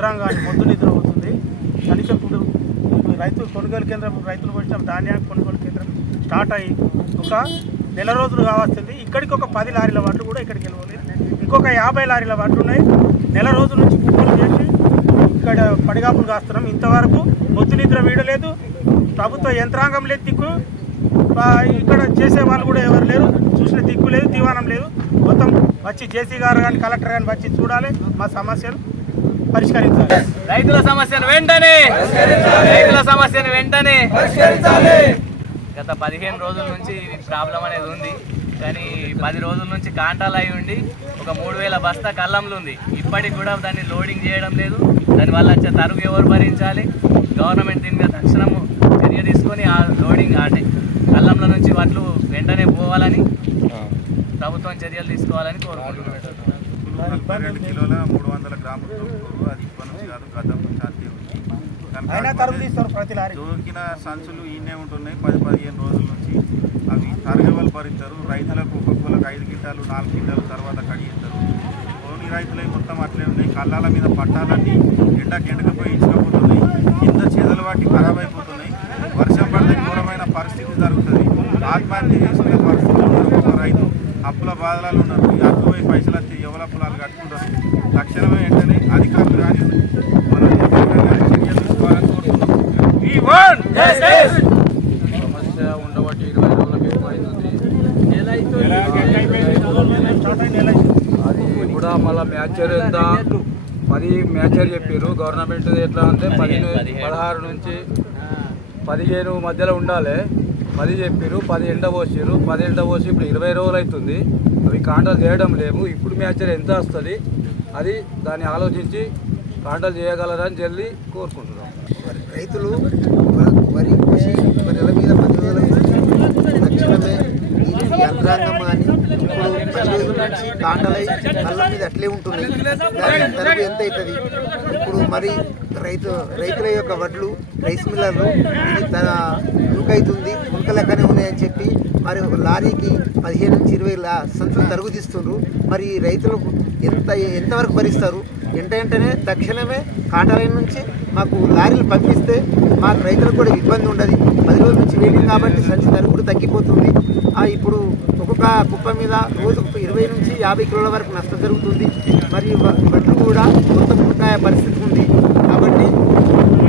యంత్రాంగాన్ని మొద్దు నిద్ర అవుతుంది. కనీసం ఇప్పుడు రైతు కొనుగోలు కేంద్రం, రైతులు వచ్చిన ధాన్యానికి కొనుగోలు కేంద్రం స్టార్ట్ అయ్యి ఒక నెల రోజులు కావస్తుంది. ఇక్కడికి ఒక 10 లారీల వడ్లు కూడా ఇక్కడికి వెళ్ళలేదు. ఇంకొక 50 లారీల వడ్లు ఉన్నాయి. నెల రోజుల నుంచి కుప్పలు చేసి ఇక్కడ పడిగాపులు కాస్తున్నాం. ఇంతవరకు మొద్దు నిద్ర వీడలేదు. ప్రభుత్వ యంత్రాంగం లేదు దిక్కు, ఇక్కడ చేసే వాళ్ళు కూడా ఎవరు లేరు. చూసిన దిక్కు లేదు, దీవానం లేదు. మొత్తం వచ్చి జేసీ గారు కానీ కలెక్టర్ కానీ వచ్చి చూడాలి, మా సమస్యలు పరిష్కరించాలి. రైతుల సమస్యను వెంటనే గత 15 రోజుల నుంచి ప్రాబ్లం అనేది ఉంది. కానీ 10 రోజుల నుంచి కాంటాలు అయి ఉండి ఒక 3000 బస్తా కల్లంలు ఉంది. ఇప్పటికి కూడా దాన్ని లోడింగ్ చేయడం లేదు. దానివల్ల వచ్చే తరుగు ఎవరు భరించాలి? గవర్నమెంట్ దీని మీద తక్షణము చర్య తీసుకొని ఆ లోడింగ్ అంటే కల్లంల నుంచి వడ్లు వెంటనే పోవాలని ప్రభుత్వం చర్యలు తీసుకోవాలని కోరుకుంటున్నాం. 42 కిలోల 300 గ్రాములు అది ఇప్పటి నుంచి కాదు, గతం నుంచి అంతే ఉంది. దొరికిన సంచులు ఈయనే ఉంటున్నాయి 10-15 రోజుల నుంచి. అవి తరగవలు భరించారు. రైతులకు ఒక్కొక్కరికి 5 క్వింటాలు 4 క్వింటాలు తర్వాత కడిగిస్తారు. ఓన్లీ రైతులై మొత్తం అట్లే ఉన్నాయి. కళ్ళాల మీద పట్టాలన్నీ ఎండకపోయి ఇచ్చకపోతున్నాయి. కింద చెదలు వాటి ఖరాబ్ అయిపోతున్నాయి. వర్షం పడితే ఘోరమైన పరిస్థితి జరుగుతుంది. ఆత్మహత్య చేసుకునే పరిస్థితులు ఉన్నారు. ఒక రైతు అప్పుల బాధలు ఉన్నారు. ఈ అప్పుపై పైసలు వస్తే ఎవరి అప్పులాలు కట్టుకుంటారు. తక్షణమే వెంటనే అధికారులు కానీ మన చర్యలు తీసుకోవాలని కోరుతున్నాం. సమస్య ఉండబట్టి 20 రోజులకు ఎక్కువైంది. అది కూడా మళ్ళీ మ్యాచర్ ఎంత 10 మ్యాచర్ చెప్పారు గవర్నమెంట్. ఎట్లా అంటే 16 నుంచి 15 మధ్యలో ఉండాలి 10 చెప్పారు. 10 ఎండ పోసారు. 10 ఎండ పోసి ఇప్పుడు 20 రోజులు అవుతుంది. అవి కాంటాలు చేయడం లేవు. ఇప్పుడు మ్యాచర్ ఎంత వస్తుంది అది దాన్ని ఆలోచించి కాంటాలు చేయగలరని జల్లి కోరుకుంటున్నాం. రైతులు వరి కోసి ఒక నెల మీద 10 రోజుల తక్షణమే యంత్రాంగం కానీ ఇప్పుడు 10 రోజుల నుంచి కాంటలై కళ్ళ మీద అట్లే ఉంటున్నాయి. దాని తరుగు ఎంత అవుతుంది? ఇప్పుడు మరి రైతుల యొక్క వడ్లు రైస్ మిల్లర్లు ఇది తన అవుతుంది ఉల్క లెక్కనే ఉన్నాయని చెప్పి మరి లారీకి 15 నుంచి 20 సంచులు తరుగు తీస్తుండ్రు. మరి రైతులకు ఎంతవరకు భరిస్తారు? వెంటనే తక్షణమే కాంటాలైన నుంచి మాకు లారీలు పంపిస్తే మాకు రైతులకు కూడా ఇబ్బంది ఉండదు. 10 రోజుల నుంచి వెయిటింగ్ కాబట్టి సంచి తరుగు కూడా తగ్గిపోతుంది. ఇప్పుడు ఒక్కొక్క కుప్ప మీద రోజుకు 20 నుంచి 50 కిలోల వరకు నష్టం జరుగుతుంది. మరియు వడ్లు కూడా మొత్తం మునకాయ పరిస్థితి ఉంది. కాబట్టి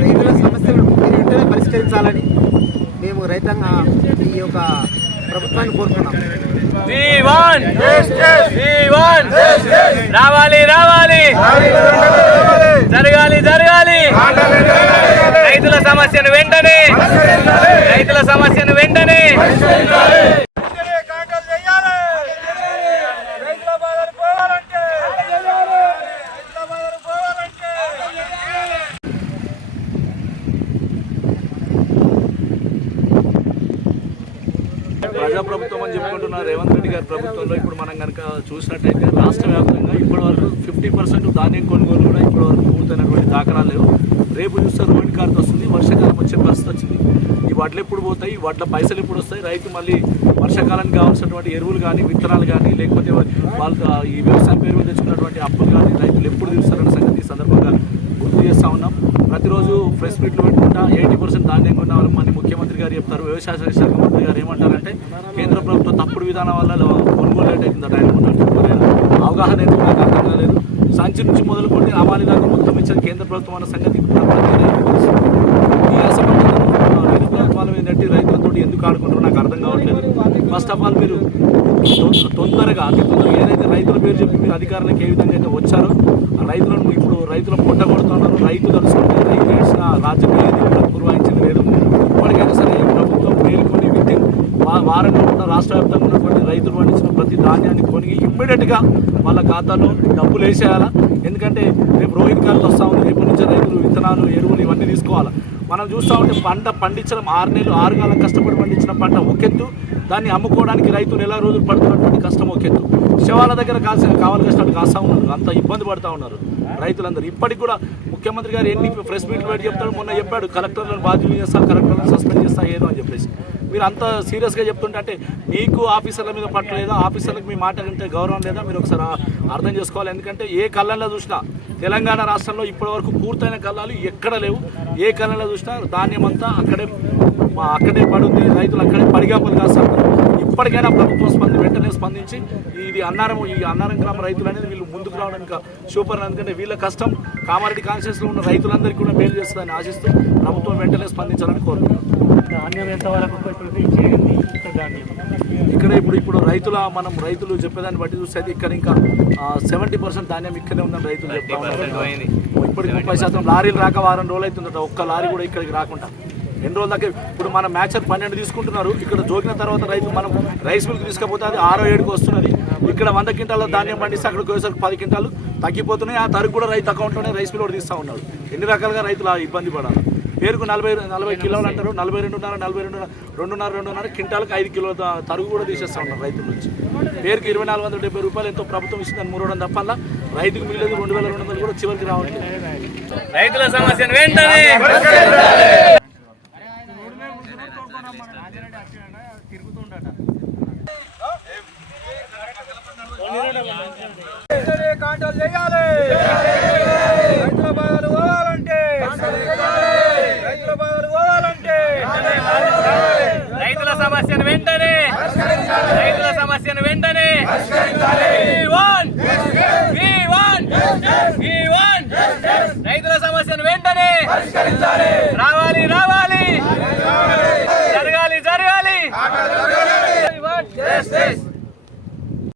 రైతుల సమస్యలను వెంటనే పరిష్కరించాలని మేము రైతాంగ ఈ యొక్క ప్రభుత్వాన్ని కోరుతున్నాం. జరగాలి రైతుల సమస్యను వెంటనే ప్రజాప్రభుత్వం అని చెప్పుకుంటున్నారు రేవంత్ రెడ్డి గారి ప్రభుత్వంలో. ఇప్పుడు మనం కనుక చూసినట్టయితే రాష్ట్ర వ్యాప్తంగా ఇప్పటివరకు 50% ధాన్యం కొనుగోలు కూడా ఇప్పటివరకు పూర్తయినటువంటి దాఖలాలు లేవు. రేపు చూస్తే రోడ్డు కార్డు వస్తుంది, వర్షాకాలం వచ్చే పరిస్థితి వచ్చింది. ఈ వడ్లు ఎప్పుడు పోతాయి, వడ్ల పైసలు ఎప్పుడు వస్తాయి, రైతు మళ్ళీ వర్షాకాలానికి కావాల్సినటువంటి ఎరువులు కానీ విత్తనాలు కానీ లేకపోతే వాళ్ళు ఈ వ్యవసాయం పేరు మీద తెచ్చుకున్నటువంటి అప్పులు కానీ రైతులు ఎప్పుడు తీస్తారన్న సంగతి ఈ సందర్భంగా గుర్తు చేస్తూ ఉన్నాం. ప్రతిరోజు ప్రెస్ మీట్లు పెట్టుకుంటా 80% ధాన్యం కొన్నామని ముఖ్యమంత్రి గారు చెప్తారు. వ్యవసాయ శాఖ మంత్రి గారు ఏమంటారంటే కేంద్ర ప్రభుత్వం తప్పుడు విధానం వల్ల కొనుగోలు రేట్ అవుతుందట. ఆయన అవగాహన అయితే నాకు అర్థం కాలేదు. సంచి నుంచి మొదలుకొని అమాలి దాకా మొత్తం ఇచ్చిన కేంద్ర ప్రభుత్వం అన్న సంగతి ఈ అసమర్థ మీద నెట్టి రైతులతో ఎందుకు ఆడుకుంటారో నాకు అర్థం కావట్లేదు. ఫస్ట్ ఆఫ్ ఆల్ మీరు తొందరగా ఏదైతే రైతుల పేరు చెప్పి మీరు అధికారులకు ఏ విధంగా అయితే వచ్చారో రైతులను ఇప్పుడు రైతులను పుట్టగొడుతున్నారు. రైతు తలుసుకుంటే రైతు వేసిన రాజ్యం ఏది పురవాయించింది లేదు. ఇప్పటికైనా సరే ప్రభుత్వం మేలుకొని వితిన్ వారంలో ఉన్న రాష్ట్ర వ్యాప్తంగా ఉన్నటువంటి రైతులు పండించిన ప్రతి ధాన్యాన్ని కొని ఇమ్మీడియట్గా వాళ్ళ ఖాతాలో డబ్బులు వేసేయాలా. ఎందుకంటే రేపు రోహిత్ కార్డు వస్తూ ఉంది. రేపు నుంచి రైతులు విత్తనాలు ఎరువులు ఇవన్నీ తీసుకోవాలా. మనం చూస్తూ ఉంటే పంట పండించడం 6 నెలలు 6 కాలం కష్టపడి పండించిన పంట ఒకెత్తు, దాన్ని అమ్ముకోవడానికి రైతు నెల రోజులు పడుతున్నటువంటి కష్టం ఒకెత్తు. శవాల దగ్గర కావాలి కష్టాలు కాస్తూ ఉన్నారు. అంత ఇబ్బంది పడుతూ ఉన్నారు రైతులందరూ. ఇప్పటికి కూడా ముఖ్యమంత్రి గారు ఎన్ని ప్రెస్ మీట్లు పెట్టి చెప్తాడు, మొన్న చెప్పాడు కలెక్టర్లను బాధ్యత చేస్తా, కలెక్టర్లను సస్పెండ్ చేస్తా ఏదో అని చెప్పేసి. మీరు అంత సీరియస్గా చెప్తుంటే అంటే మీకు ఆఫీసర్ల మీద పట్టలేదా, ఆఫీసర్లకు మీ మాట అంటే గౌరవం లేదా, మీరు ఒకసారి అర్థం చేసుకోవాలి. ఎందుకంటే ఏ కళ్ళంలో చూసినా తెలంగాణ రాష్ట్రంలో ఇప్పటివరకు పూర్తయిన కళ్ళాలు ఎక్కడ లేవు. ఏ కళ్ళంలో చూసినా ధాన్యం అంతా అక్కడే పడుంది, రైతులు అక్కడే పడిగాపులు కాస్తారు. ఇప్పటికైనా ప్రభుత్వం వెంటనే స్పందించి ఈ అన్నారం గ్రామ రైతులు అనేది వీళ్ళు ముందుకు రావడానికి సూపర్. ఎందుకంటే వీళ్ళ కష్టం కామారెడ్డి కాన్స్టిట్యూన్సీలో ఉన్న రైతులందరికీ కూడా మేలు చేస్తుందని ఆశిస్తూ ప్రభుత్వం వెంటనే స్పందించాలని కోరుతున్నాం. ఇక్కడ ఇప్పుడు రైతులు చెప్పేదాన్ని బట్టి చూస్తే ఇక్కడ ఇంకా 70% ధాన్యం ఇక్కడే ఉందని రైతులు చెప్తా ఉన్నారు. ఇప్పటికి 30% లారీలు రాక వారం రోజులు అవుతుందట, ఒక్క లారీ కూడా ఇక్కడికి రాకుండా. ఎన్ని రోజుల దాకా ఇప్పుడు మన మ్యాచర్ 12 తీసుకుంటున్నారు, ఇక్కడ జోకిన తర్వాత మనం రైస్ మిల్క్ తీసుకపోతే అది 6-7కి వస్తున్నది. ఇక్కడ 100 క్వింటాల ధాన్యం పండిస్తే అక్కడికి వచ్చేసరికి 10 క్వింటాలు తగ్గిపోతున్నాయి. ఆ తరకు కూడా రైతు అకౌంట్లోనే రైస్ మిల్ కూడా తీస్తూ ఉన్నారు. ఎన్ని రకాలుగా రైతులు ఇబ్బంది పడాలి. పేరుకు 40 కిలోలు అంటారు, 42.5 క్వింటాలకు 5 కిలోల తరుగు కూడా తీసేస్తూ ఉన్నారు రైతుల నుంచి. పేరుకు 2470 రూపాయలు ఎంతో ప్రభుత్వం ఇస్తుందని మూడవడం తప్ప రైతుకు మిగిలేదు 2200 కూడా చివరికి రావట్లేదు. రైతుల సమస్యను వెంటనే కాంటాలు చేయాలి. రైతుల బాధలు పోవాలంటే రైతుల సమస్యను వెంటనే రైతుల సమస్యను వెంటనే రావాలి జరగాలి.